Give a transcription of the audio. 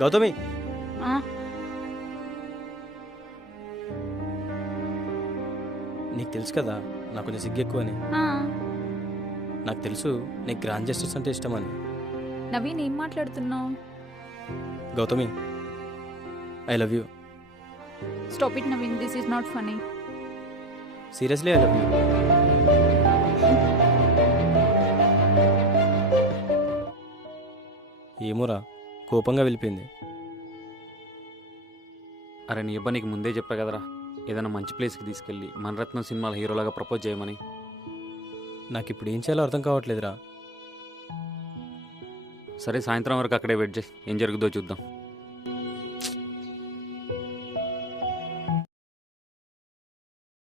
గౌతమి, ఆ, నీకు తెలుసు కదా నాకు కొంచెం సిగ్గు ఎక్కువని. ఆ. నాకు తెలుసు నీకు గ్రాండ్ జస్టిస్ అంటే ఇష్టమని. నవీన్ ఏం మాట్లాడుతున్నావు? Gautami, I love you. Stop it Naveen, this is not funny. Seriously I love you. ఏమోరా, కోపంగా వెళ్ళిపోయింది. అరే నీ అబ్బా, నీకు ముందే చెప్పా కదరా ఏదైనా మంచి ప్లేస్కి తీసుకెళ్ళి మణరత్నం సినిమాల హీరోలాగా ప్రపోజ్ చేయమని. నాకు ఇప్పుడు ఏం చేయాలో అర్థం కావట్లేదురా. సరే సాయంత్రం వరకు అక్కడే వెయిట్ చేయి, ఏం జరుగుతుందో చూద్దాం.